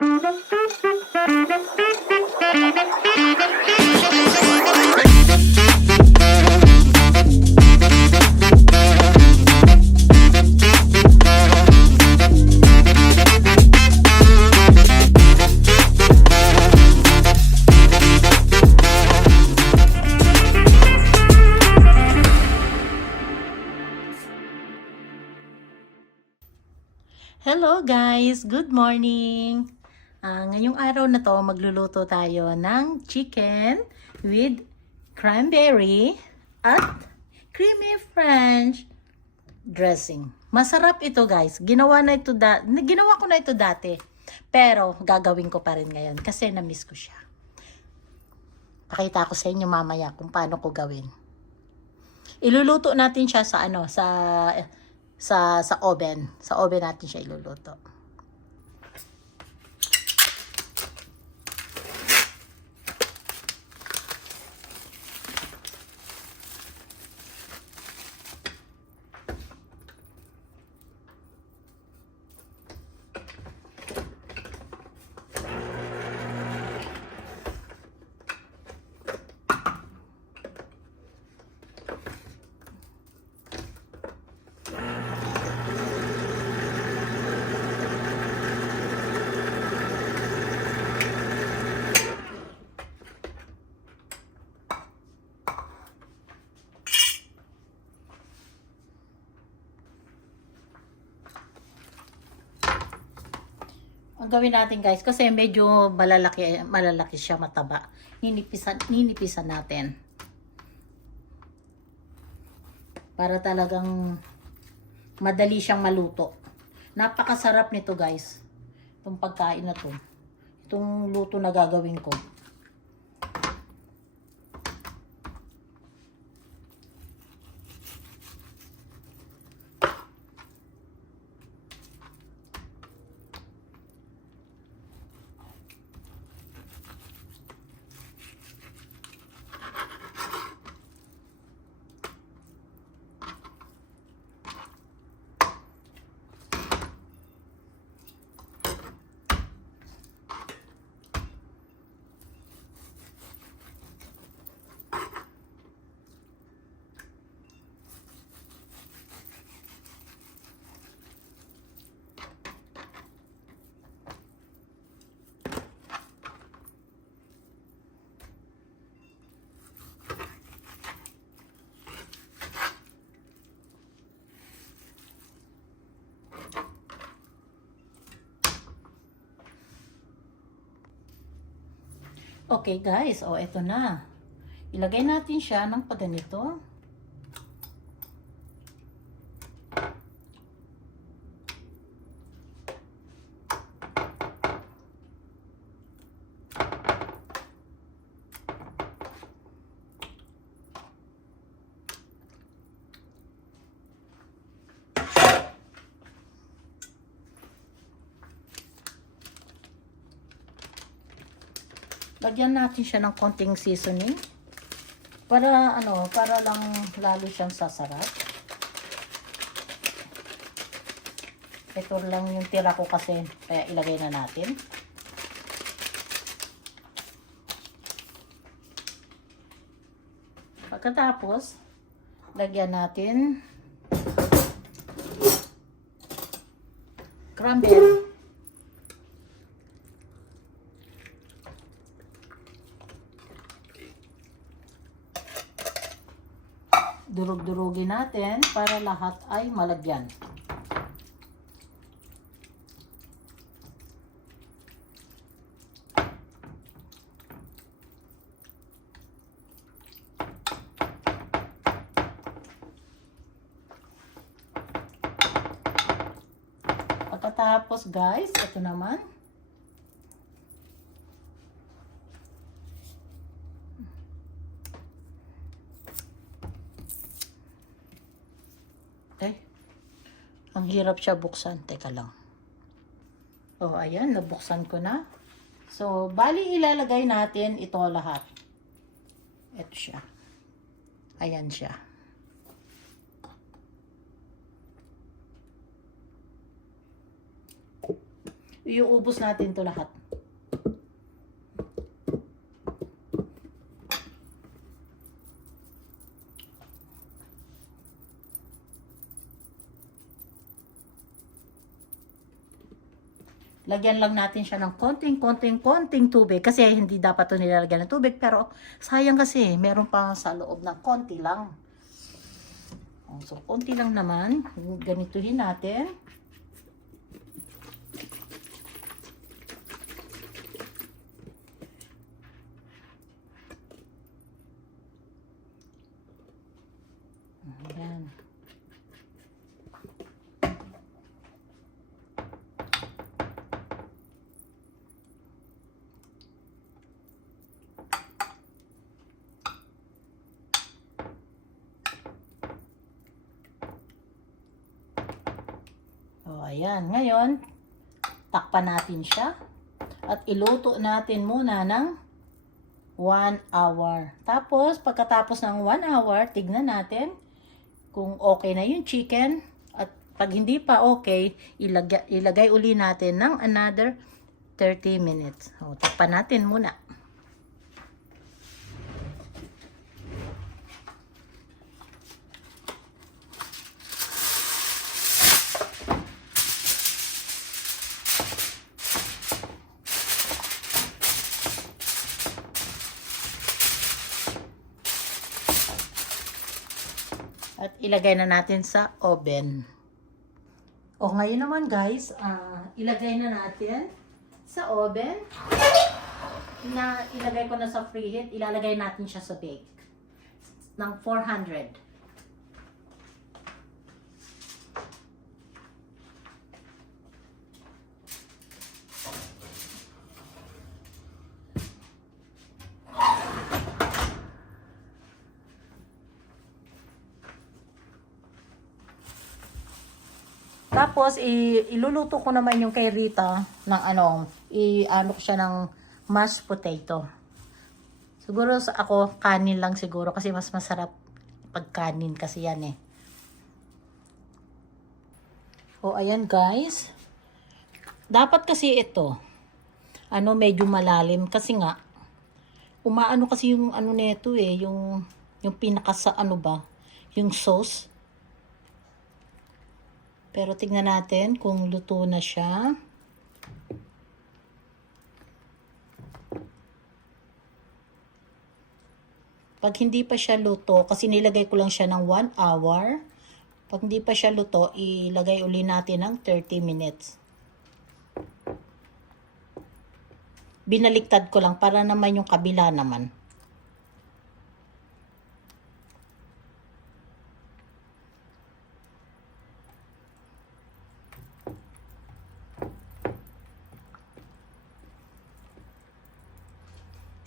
Hello guys! Good morning! Ngayong araw na to, magluluto tayo ng chicken with cranberry at creamy French dressing. Masarap ito guys. Ginawa ko na ito dati. Pero gagawin ko pa rin ngayon kasi na-miss ko siya. Pakita ko sa inyo mamaya kung paano ko gawin. Iluluto natin siya sa sa oven. Sa oven natin siya iluluto. Ang gawin natin guys, kasi medyo malalaki siya, mataba. Ninipisan natin. Para talagang madali siyang maluto. Napakasarap nito guys. Itong pagkain na to. Itong luto na gagawin ko. Okay guys, eto na. Ilagay natin siya ng paganito. Lagyan natin siya ng konting seasoning para lang lalo siyang sasarap. Ito lang yung tira ko kasi kaya ilagay na natin. Pagkatapos, lagyan natin cranberry. Durug-durugin natin para lahat ay malagyan. Pagkatapos guys, ito naman. Ang hirap siya buksan. Teka lang. Ayan. Nabuksan ko na. So, bali ilalagay natin ito lahat. Ito siya. Ayan siya. Iuubos natin to lahat. Lagyan lang natin siya ng konting tubig. Kasi hindi dapat ito nilalagyan ng tubig. Pero sayang kasi, meron pa sa loob ng konti lang. So, konti lang naman. Ganituhin natin. Ayan. O, ayan. Ngayon, takpan natin siya. At iluto natin muna ng 1 hour. Tapos, pagkatapos ng 1 hour, tignan natin kung okay na yung chicken. At pag hindi pa okay, ilagay uli natin ng another 30 minutes. O, takpan natin muna. At ilagay na natin sa oven. O ngayon naman guys, ilagay na natin sa oven. Na ilagay ko na sa preheat, ilalagay natin siya sa bake ng 400. Tapos, iluluto ko naman yung kay Rita ng ano ko siya ng mashed potato. Siguro ako, kanin lang siguro kasi mas masarap pag kanin kasi yan eh. O, ayan guys. Dapat kasi ito, medyo malalim kasi nga, umaano kasi yung nito eh, yung pinaka sa yung sauce. Pero tingnan natin kung luto na siya. Pag hindi pa siya luto, kasi nilagay ko lang siya ng 1 hour. Pag hindi pa siya luto, ilagay uli natin ng 30 minutes. Binaliktad ko lang para naman yung kabila naman.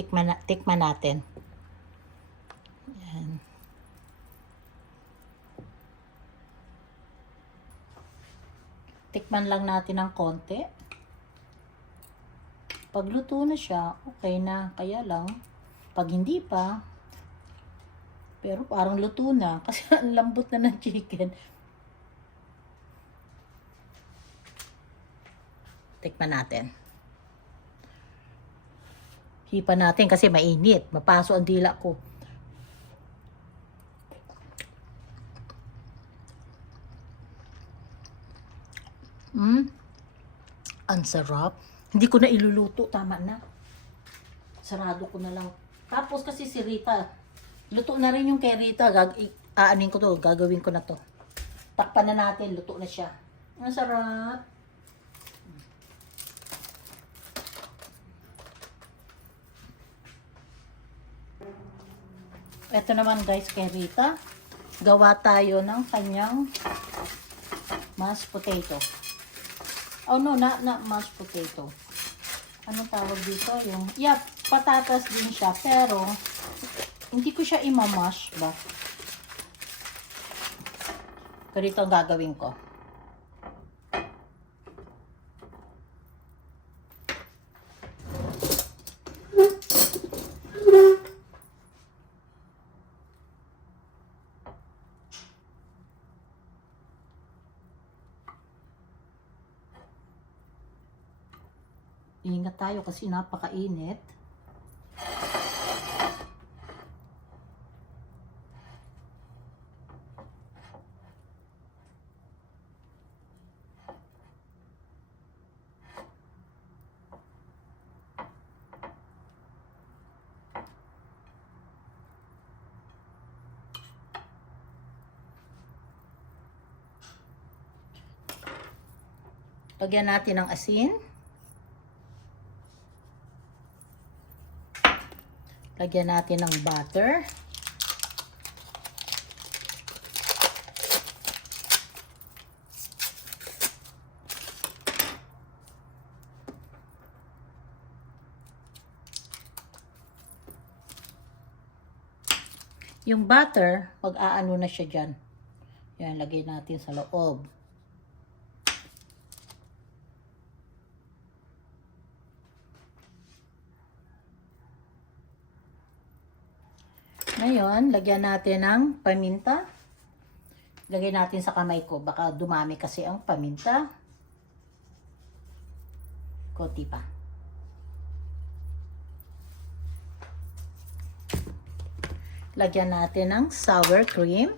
Tikman natin. Ayan. Tikman lang natin ng konti. Pag luto na siya, okay na. Kaya lang, pag hindi pa, pero parang luto na kasi ang lambot na ng chicken. Tikman natin. Hipa natin kasi mainit. Mapaso ang dila ko. Ang sarap. Hindi ko na iluluto. Tama na. Sarado ko na lang. Tapos kasi si Rita, luto na rin yung kay Rita. Aanin ko to. Gagawin ko na to. Takpan na natin. Luto na siya. Ang sarap. Ito naman guys kay Rita. Gawa tayo ng kanyang mashed potato. Oh no, not mashed potato. Anong tawag dito? Patatas din siya. Pero, hindi ko siya imamash ba? Ganito ang gagawin ko. Ingat tayo kasi napakainit. Lagyan natin ng asin. Lagyan natin ng butter. Yung butter, mag-aano na siya dyan. Yan, lagay natin sa loob. Ngayon, lagyan natin ng paminta. Lagay natin sa kamay ko. Baka dumami kasi ang paminta. Konti pa. Lagyan natin ng sour cream.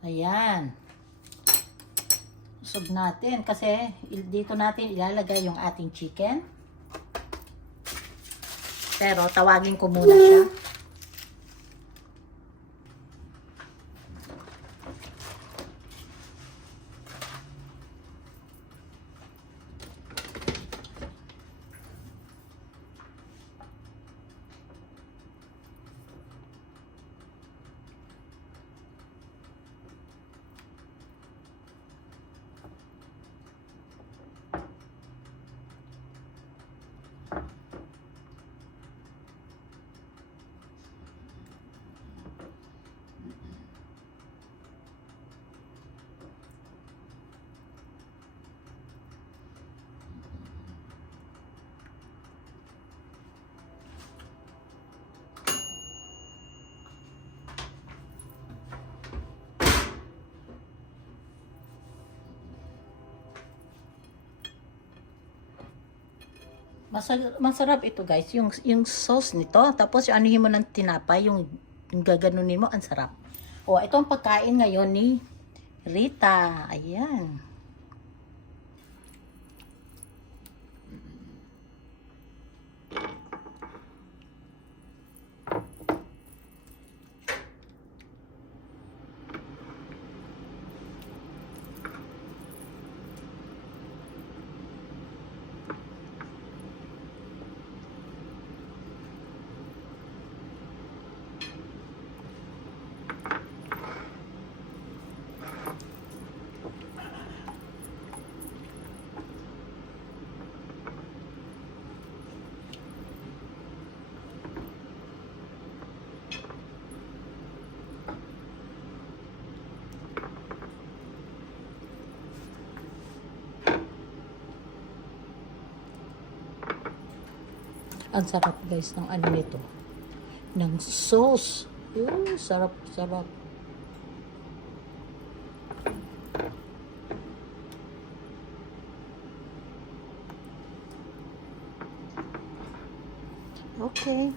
Ayan. Usog natin kasi dito natin ilalagay yung ating chicken. Pero tawagin ko muna siya. Masarap ito guys, yung sauce nito. Tapos anuhin mo ng tinapay, yung gaganunin mo, ang sarap. O, ito ang pagkain ngayon ni Rita. Ayan. Ang sarap guys ng ano nito. Ng sauce. Sarap, sarap. Okay.